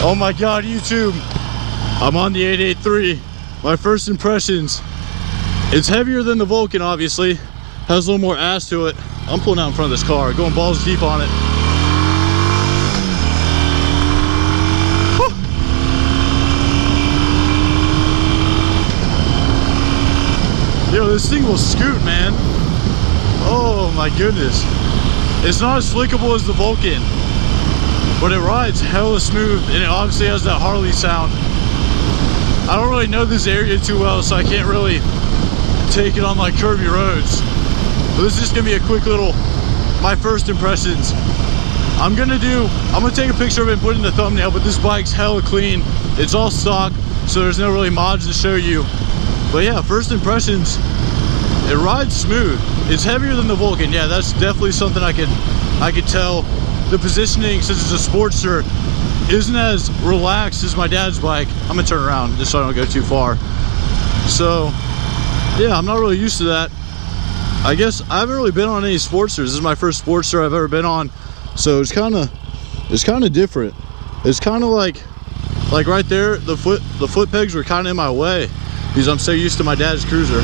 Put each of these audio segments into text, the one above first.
Oh my God, YouTube. I'm on the 883. My first impressions. It's heavier than the Vulcan, obviously. Has a little more ass to it. I'm pulling out in front of this car, going balls deep on it. Whew. Yo, this thing will scoot, man. Oh my goodness. It's not as flickable as the Vulcan, but it rides hella smooth, and it obviously has that Harley sound. I don't really know this area too well, so I can't really take it on like curvy roads. But this is just gonna be a quick little, my first impressions. I'm gonna take a picture of it and put it in the thumbnail, but this bike's hella clean. It's all stock, so there's no really mods to show you. But yeah, first impressions, it rides smooth. It's heavier than the Vulcan. Yeah, that's definitely something I could tell. The positioning, since it's a Sportster, isn't as relaxed as my dad's bike. I'm gonna turn around just so I don't go too far. So yeah, I'm not really used to that. I guess I haven't really been on any Sportsters. This is my first Sportster I've ever been on, so it's kind of different. It's kind of like right there, the foot pegs were kind of in my way because I'm so used to my dad's cruiser.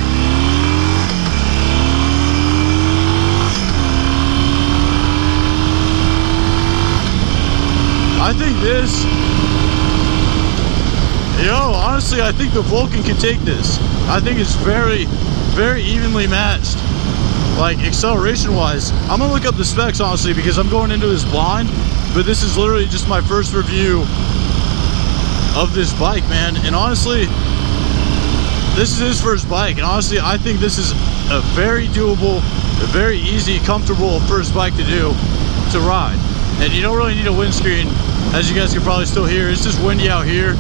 I think this, honestly, I think the Vulcan can take this. I think it's very, very evenly matched, like acceleration wise. I'm gonna look up the specs, honestly, because I'm going into this blind, but this is literally just my first review of this bike, man. And honestly, this is his first bike, and honestly, I think this is a very doable, a very easy, comfortable first bike to ride. And you don't really need a windscreen, as you guys can probably still hear. It's just windy out here,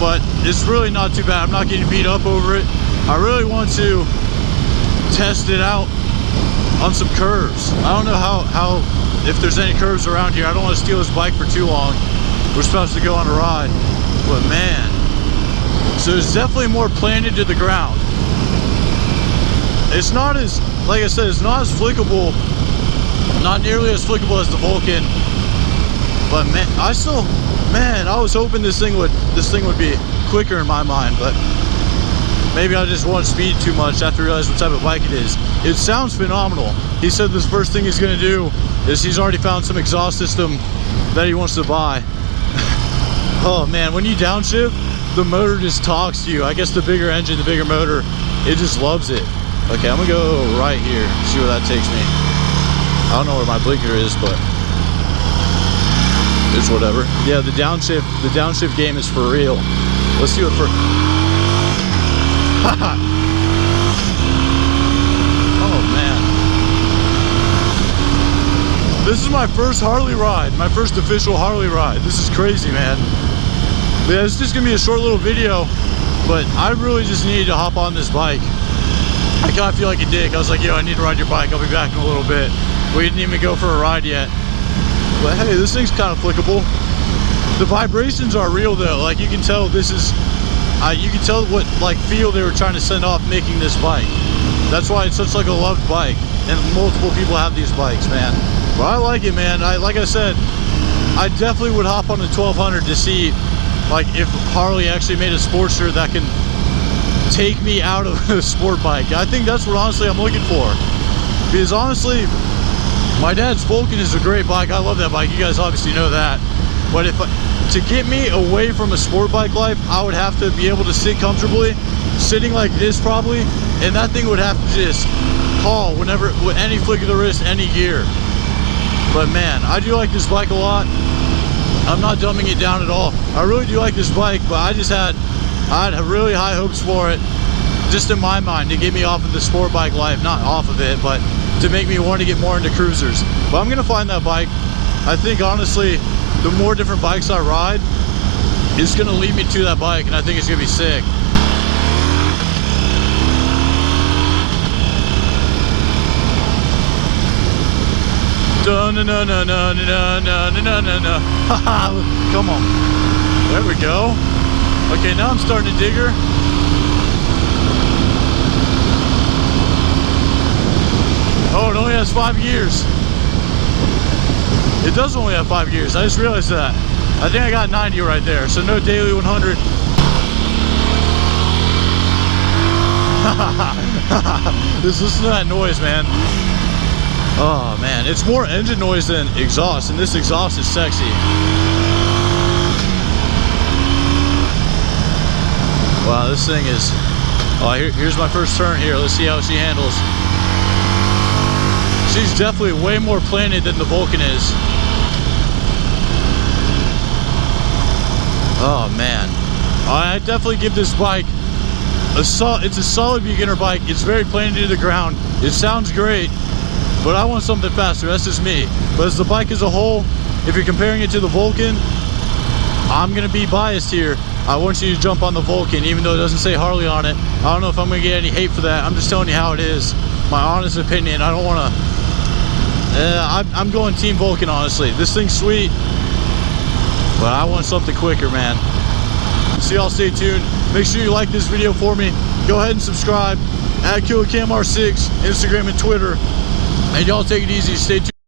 but it's really not too bad. I'm not getting beat up over it. I really want to test it out on some curves. I don't know how if there's any curves around here. I don't want to steal this bike for too long. We're supposed to go on a ride, but man, so it's definitely more planted to the ground. It's not as, like I said, it's not as flickable, not nearly as flickable as the Vulcan. But man, I was hoping this thing would be quicker in my mind, but maybe I just want speed too much after I realize what type of bike it is. It sounds phenomenal. He said this first thing he's gonna do is he's already found some exhaust system that he wants to buy. Oh man, when you downshift, the motor just talks to you. I guess the bigger engine, the bigger motor, it just loves it. Okay, I'm gonna go right here, see where that takes me. I don't know where my blinker is, but it's whatever. Yeah, the downshift game is for real. Let's see what for. Oh man. This is my first Harley ride, my first official Harley ride. This is crazy, man. Yeah, it's just gonna be a short little video, but I really just needed to hop on this bike. I kind of feel like a dick. I was like, yo, I need to ride your bike. I'll be back in a little bit. We didn't even go for a ride yet. But hey, this thing's kind of flickable. The vibrations are real though. Like you can tell this is, you can tell what like feel they were trying to send off making this bike. That's why it's such like a loved bike, and multiple people have these bikes, man. But I like it, man. Like I said, I definitely would hop on the 1200 to see like if Harley actually made a Sportster that can take me out of a sport bike. I think that's what honestly I'm looking for. Because honestly, my dad's Vulcan is a great bike. I love that bike. You guys obviously know that. But to get me away from a sport bike life, I would have to be able to sit comfortably, sitting like this probably, and that thing would have to just haul whenever, with any flick of the wrist, any gear. But man, I do like this bike a lot. I'm not dumbing it down at all. I really do like this bike, but I had really high hopes for it, just in my mind, to get me off of the sport bike life. Not off of it, but to make me want to get more into cruisers. But I'm gonna find that bike. I think honestly, the more different bikes I ride, it's gonna lead me to that bike, and I think it's gonna be sick. Dun, dun, dun, dun, dun, dun, dun, dun, dun, dun. Come on. There we go. Okay, now I'm starting to dig her. Oh, it only has 5 gears. It does only have 5 gears. I just realized that. I think I got 90 right there, so no daily 100. Just listen to that noise, man. Oh man, it's more engine noise than exhaust, and this exhaust is sexy. Wow, this thing is... Oh, here's my first turn here. Let's see how she handles. She's definitely way more planted than the Vulcan is. Oh man, I definitely give this bike it's a solid beginner bike. It's very planted to the ground. It sounds great, but I want something faster. That's just me. But as the bike as a whole, if you're comparing it to the Vulcan, I'm gonna be biased here. I want you to jump on the Vulcan, even though it doesn't say Harley on it. I don't know if I'm gonna get any hate for that. I'm just telling you how it is. My honest opinion. I don't wanna... I'm going Team Vulcan, honestly. This thing's sweet, but I want something quicker, man. So y'all stay tuned. Make sure you like this video for me. Go ahead and subscribe. @KillerCamR6, Instagram and Twitter. And y'all take it easy. Stay tuned.